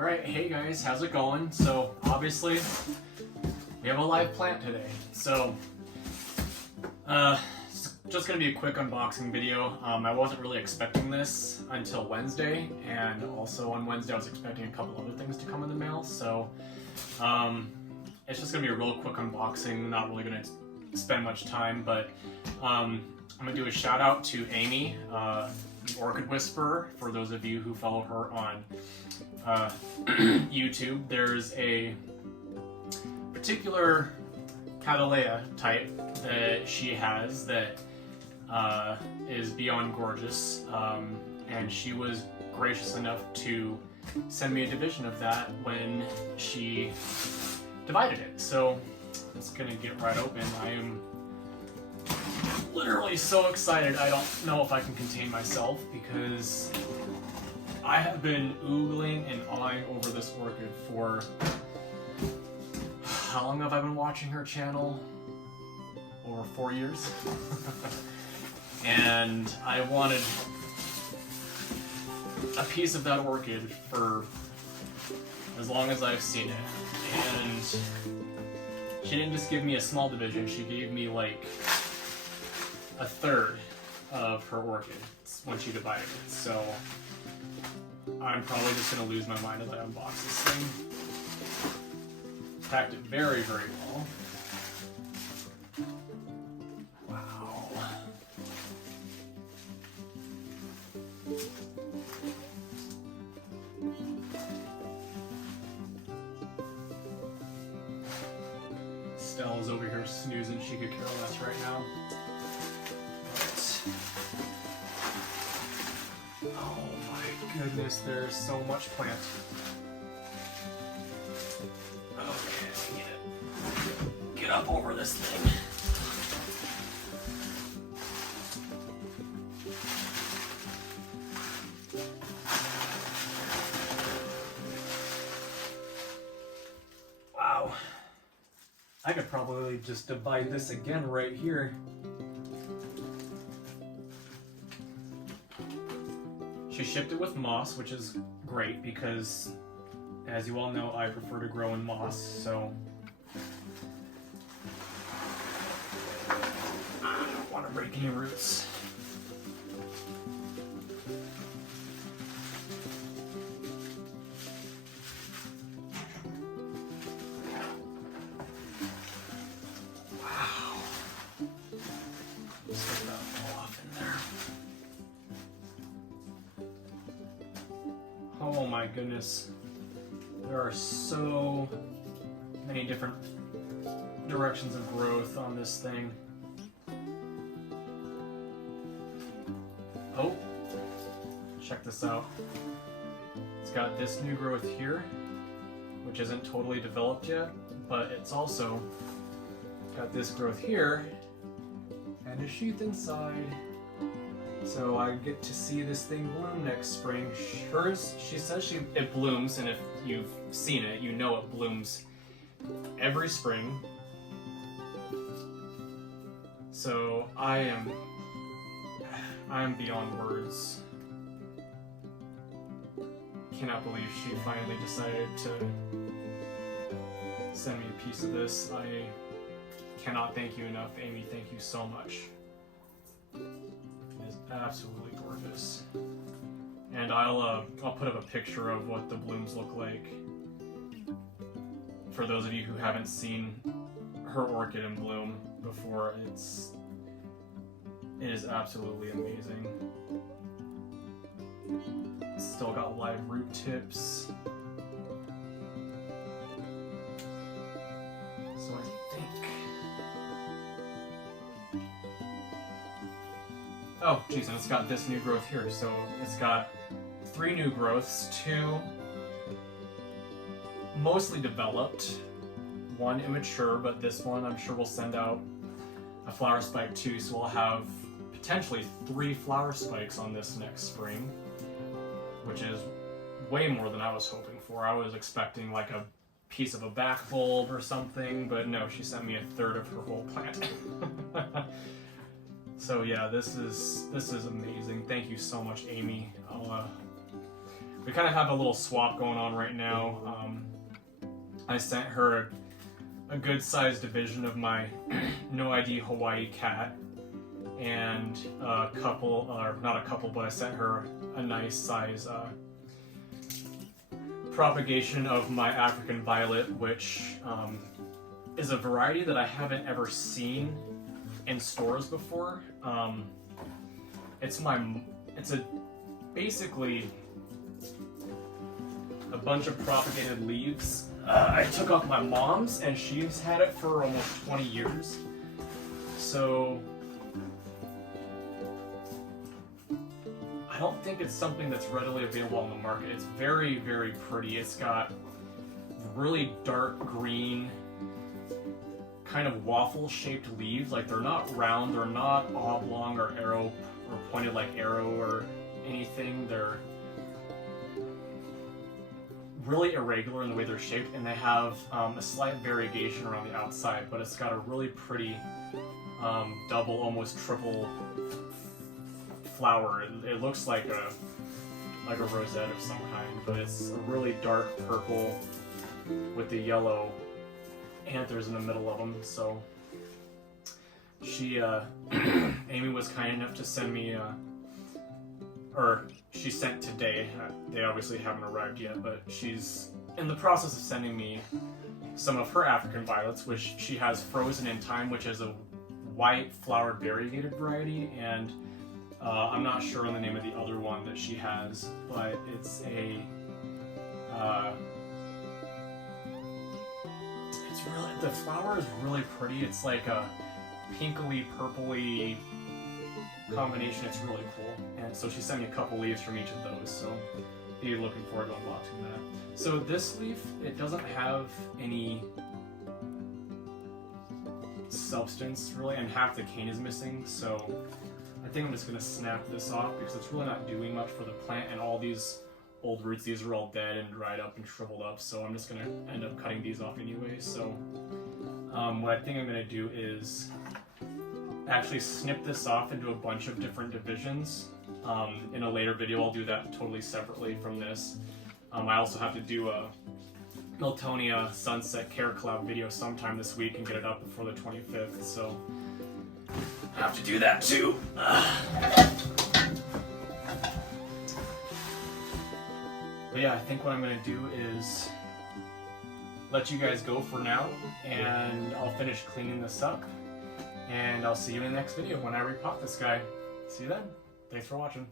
Alright, hey guys, how's it going? So, obviously, we have a live plant today. So, it's just gonna be a quick unboxing video. I wasn't really expecting this until Wednesday, and also on Wednesday I was expecting a couple other things to come in the mail, so, it's just gonna be a real quick unboxing, not really gonna spend much time, but, I'm gonna do a shout out to Amy, the Orchid Whisperer, for those of you who follow her on YouTube. There's a particular cattleya type that she has that is beyond gorgeous, and she was gracious enough to send me a division of that when she divided it. So I'm just gonna get right open. I am literally so excited. I don't know if I can contain myself because I have been oogling and eyeing over this orchid for... How long have I been watching her channel? Over 4 years. And I wanted a piece of that orchid for as long as I've seen it. And she didn't just give me a small division, she gave me like a third of her orchid when she divided it. So I'm probably just gonna lose my mind as I unbox this thing. Packed it very, very well. Wow. Stella's over here snoozing. She could care less right now. Oh my goodness, there's so much plant. Okay, I need to get up over this thing. Wow. I could probably just divide this again right here. She shipped it with moss, which is great because, as you all know, I prefer to grow in moss, so I don't want to break any roots. Wow. Just get that all off in there. Oh my goodness, there are so many different directions of growth on this thing. Oh, check this out. It's got this new growth here, which isn't totally developed yet, but it's also got this growth here and a sheath inside. So I get to see this thing bloom next spring. She says it blooms, and if you've seen it, you know it blooms every spring. So I am beyond words. Cannot believe she finally decided to send me a piece of this. I cannot thank you enough, Amy. Thank you so much. Absolutely gorgeous. And I'll put up a picture of what the blooms look like for those of you who haven't seen her orchid in bloom before. It is absolutely amazing. It's still got live root tips. So I think... Oh, geez, and it's got this new growth here. So it's got 3 new growths, 2 mostly developed, 1 immature, but this one I'm sure will send out a flower spike too, so we'll have potentially 3 flower spikes on this next spring, which is way more than I was hoping for. I was expecting like a piece of a back bulb or something, but no, she sent me a third of her whole plant. So yeah, this is amazing. Thank you so much, Amy. we kind of have a little swap going on right now. I sent her a good-sized division of my No ID Hawaii cat, and a couple, or not a couple, but I sent her a nice size propagation of my African Violet, which is a variety that I haven't ever seen in stores before. It's basically a bunch of propagated leaves. I took off my mom's, and she's had it for almost 20 years. So I don't think it's something that's readily available on the market. It's very, very pretty. It's got really dark green, kind of waffle-shaped leaves. Like, they're not round, they're not oblong or arrow or pointed like arrow or anything. They're really irregular in the way they're shaped, and they have a slight variegation around the outside, but it's got a really pretty double, almost triple flower. It looks like a rosette of some kind, but it's a really dark purple with the yellow anthers in the middle of them. So she, Amy was kind enough to send me, or she sent today. They obviously haven't arrived yet, but she's in the process of sending me some of her African violets, which she has frozen in time, which is a white flowered variegated variety, and I'm not sure on the name of the other one that she has, but it's a the flower is really pretty. It's like a pinkly purpley combination. It's really cool, and so she sent me a couple leaves from each of those, so be looking forward to unboxing that. So this leaf, it doesn't have any substance really, and half the cane is missing, so I think I'm just going to snap this off because it's really not doing much for the plant, and all these old roots, these are all dead and dried up and shriveled up, so I'm just going to end up cutting these off anyway. So what I think I'm going to do is actually snip this off into a bunch of different divisions. In a later video I'll do that totally separately from this. I also have to do a Miltonia Sunset Care Collab video sometime this week and get it up before the 25th, so I have to do that too. But yeah, I think what I'm going to do is let you guys go for now, and I'll finish cleaning this up, and I'll see you in the next video when I repot this guy. See you then. Thanks for watching.